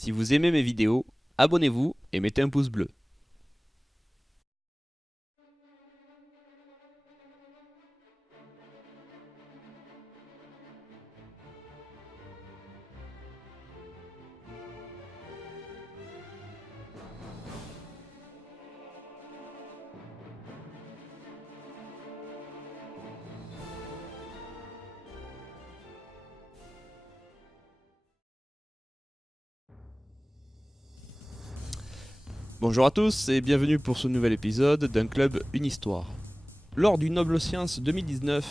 Si vous aimez mes vidéos, abonnez-vous et mettez un pouce bleu. Bonjour à tous et bienvenue pour ce nouvel épisode d'un club Une Histoire. Lors du Noble Science 2019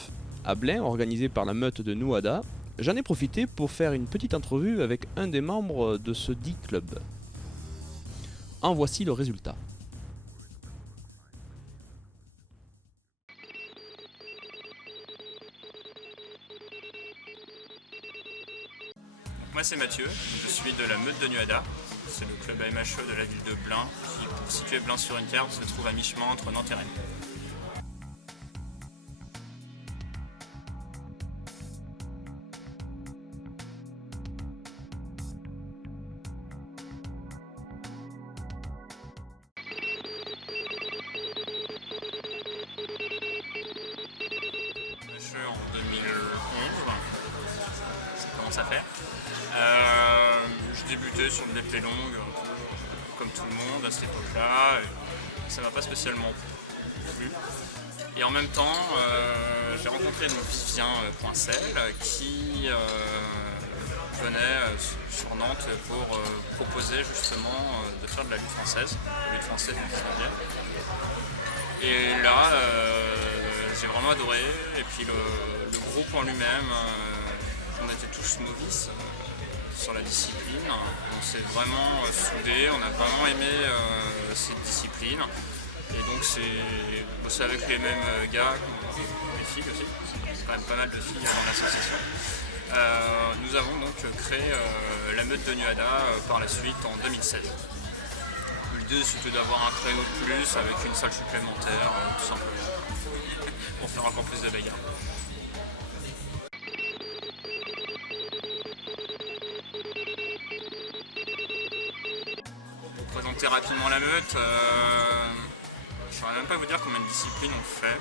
à Blain, organisé par la meute de Nouada, j'en ai profité pour faire une petite entrevue avec un des membres de ce dit club. En voici le résultat. Moi c'est Mathieu, je suis de la meute de Nuada, c'est le club AMHE de la ville de Blain qui, pour situer Blain sur une carte, se trouve à mi-chemin entre Nantes et Rennes. AMHE en 2011, ça commence à faire. Je débutais sur de l'épée longue, comme tout le monde à cette époque-là, et ça m'a pas spécialement plu. Et en même temps, j'ai rencontré donc Vivien Poincel qui venait sur Nantes pour proposer justement de faire de la lutte française du 19e. Et là, j'ai vraiment adoré. Et puis le groupe en lui-même, on était tous novices sur la discipline. On s'est vraiment soudés, on a vraiment aimé cette discipline. Et donc c'est avec les mêmes gars, les filles aussi, c'est quand même pas mal de filles dans l'association. Nous avons donc créé la meute de Nuada par la suite en 2016. L'idée c'était d'avoir un créneau de plus avec une salle supplémentaire, tout simplement, pour faire encore plus de bagarres. Pour présenter rapidement la meute, je ne saurais même pas vous dire combien de disciplines on fait.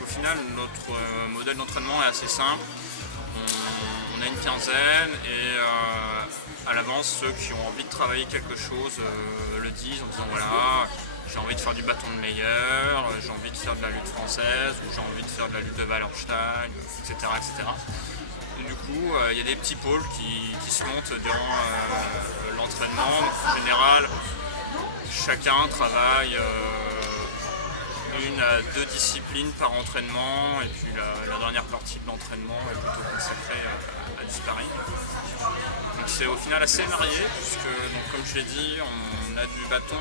Au final, notre modèle d'entraînement est assez simple. On a une quinzaine et à l'avance, ceux qui ont envie de travailler quelque chose le disent en disant voilà, j'ai envie de faire du bâton de meilleur, j'ai envie de faire de la lutte française, ou j'ai envie de faire de la lutte de Wallerstein, etc. etc. Et du coup, il y a des petits pôles qui se montent durant l'entraînement. En général, chacun travaille une à deux disciplines par entraînement et puis la dernière partie de l'entraînement est plutôt consacrée à du sparring. Donc c'est au final assez varié puisque donc, comme je l'ai dit, on a du bâton,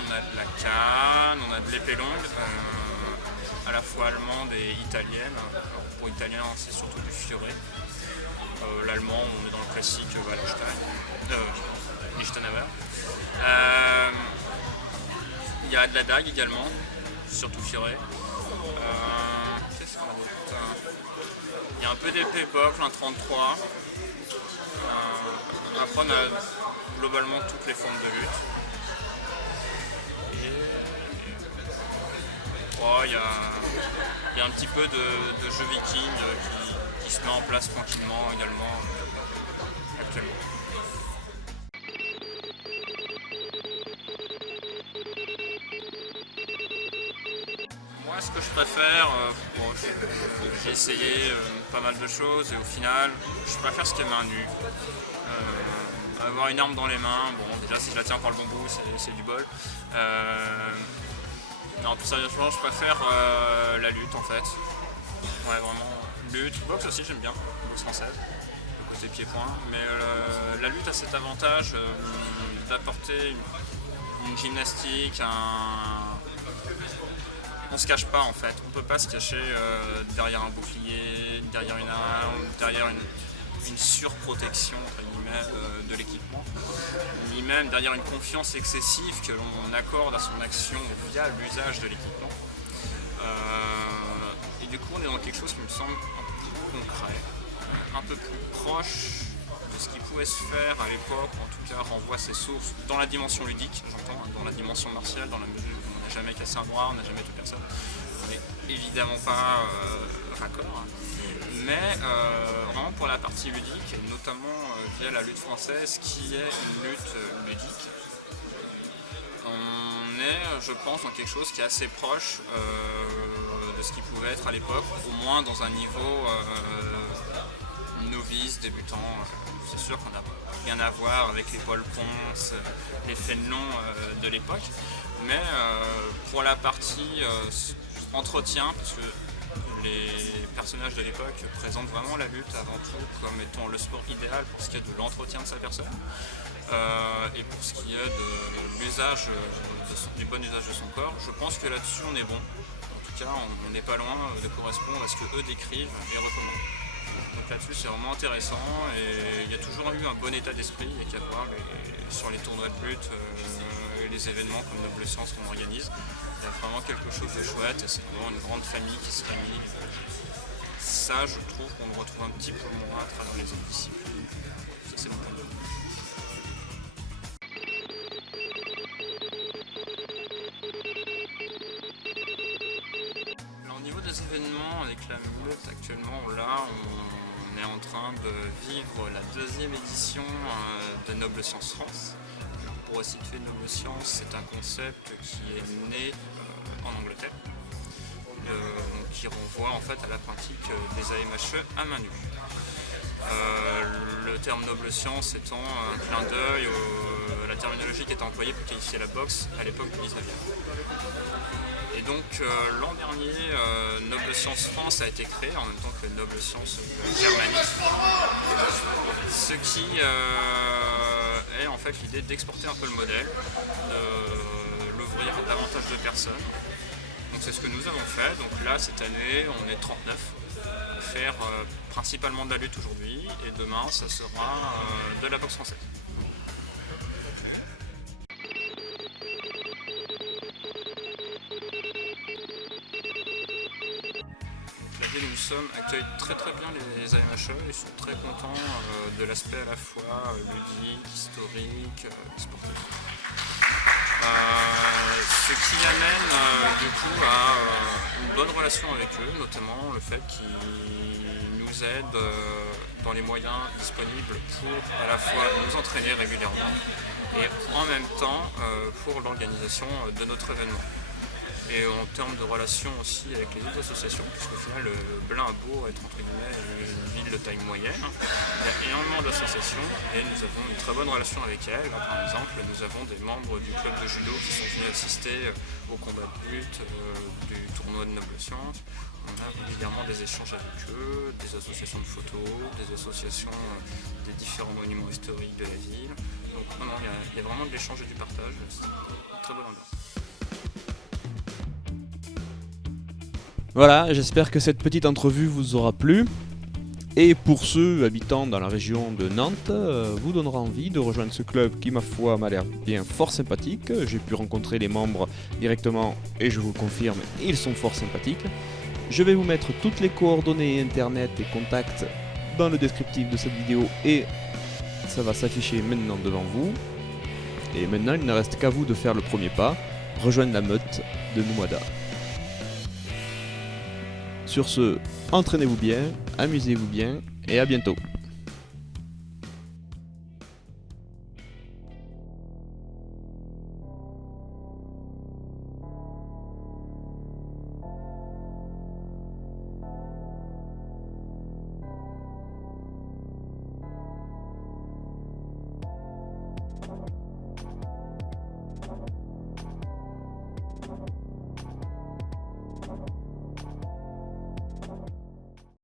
on a de la canne, on a de l'épée longue, à la fois allemande et italienne. Alors, pour italien c'est surtout du fioré. L'allemand on est dans le classique Wallerstein, Lichtenauer. Il y a de la dague également, surtout fioré. Qu'est-ce qu'on a d'autre? Il y a un peu d'épée bocle, un 33. Après on a globalement toutes les formes de lutte. Il y a un petit peu de jeu viking qui se met en place tranquillement également actuellement. Moi, ce que je préfère, j'ai essayé pas mal de choses et au final, je préfère ce qui est main nue. Avoir une arme dans les mains, bon, déjà si je la tiens par le bon bout, c'est du bol. Non, plus sérieusement, je préfère la lutte en fait. Ouais, vraiment. Lutte, boxe aussi, j'aime bien, boxe française, le côté pied-point. Mais la lutte a cet avantage d'apporter une gymnastique, on se cache pas en fait, on peut pas se cacher derrière un bouclier, derrière une arme, derrière une surprotection entre guillemets, de l'équipement, ni même derrière une confiance excessive que l'on accorde à son action via l'usage de l'équipement. Et du coup on est dans quelque chose qui me semble un peu plus concret, un peu plus proche de ce qui pouvait se faire à l'époque, en tout cas renvoie ses sources dans la dimension ludique, j'entends, dans la dimension martiale, dans la mesure où on n'a jamais cassé un bras, on n'a jamais tué personne. On n'est évidemment pas raccord, mais vraiment pour la partie ludique, et notamment via la lutte française qui est une lutte ludique, on est, je pense, dans quelque chose qui est assez proche de ce qui pouvait être à l'époque, au moins dans un niveau novice, débutant. C'est sûr qu'on n'a rien à voir avec les Paul Ponce, les Fénelon de l'époque, mais pour la partie entretien, parce que les personnages de l'époque présentent vraiment la lutte avant tout comme étant le sport idéal pour ce qui est de l'entretien de sa personne et pour ce qui est de l'usage, du bon usage de son corps. Je pense que là-dessus on est bon. En tout cas, on n'est pas loin de correspondre à ce que eux décrivent et recommandent. Donc là-dessus c'est vraiment intéressant et il y a toujours eu un bon état d'esprit et qu'à voir sur les tournois de lutte et les événements comme Noble Science qu'on organise. Il y a vraiment quelque chose de chouette et c'est vraiment une grande famille qui se réunit. Ça, je trouve qu'on le retrouve un petit peu moins à travers les autres disciplines. Ça, c'est mon point de vue. Alors, au niveau des événements, avec la meute actuellement, là, on est en train de vivre la 2e édition de Noble Science France. Pour situer Noble Science, c'est un concept qui est né en Angleterre, qui renvoie en fait à la pratique des AMHE à main nue. Le terme Noble Science étant un clin d'œil à la terminologie qui était employée pour qualifier la boxe à l'époque du 19e. Et donc l'an dernier, Noble Science France a été créé en même temps que Noble Science Germanie, ce qui est en fait l'idée d'exporter un peu le modèle, de l'ouvrir à davantage de personnes. Donc c'est ce que nous avons fait. Donc là cette année on est 39 à faire principalement de la lutte aujourd'hui et demain ça sera de la boxe française. La ville où nous sommes accueille très bien les AMHE, ils sont très contents de l'aspect à la fois ludique, historique, sportif. Ce qui amène du coup à une bonne relation avec eux, notamment le fait qu'ils nous aident dans les moyens disponibles pour à la fois nous entraîner régulièrement et en même temps pour l'organisation de notre événement. Et en termes de relations aussi avec les autres associations, puisqu'au final, Blain a beau être entre guillemets une ville de taille moyenne, il y a énormément d'associations et nous avons une très bonne relation avec elles. Par exemple, nous avons des membres du club de judo qui sont venus assister au combat de lutte du tournoi de Noble Science. On a régulièrement des échanges avec eux, des associations de photos, des associations des différents monuments historiques de la ville. Donc non, il y a vraiment de l'échange et du partage, c'est une très bonne ambiance. Voilà, j'espère que cette petite entrevue vous aura plu. Et pour ceux habitant dans la région de Nantes, vous donnera envie de rejoindre ce club qui, ma foi, m'a l'air bien fort sympathique. J'ai pu rencontrer les membres directement et je vous le confirme, ils sont fort sympathiques. Je vais vous mettre toutes les coordonnées internet et contacts dans le descriptif de cette vidéo et ça va s'afficher maintenant devant vous. Et maintenant, il ne reste qu'à vous de faire le premier pas, rejoindre la meute de Numada. Sur ce, entraînez-vous bien, amusez-vous bien et à bientôt.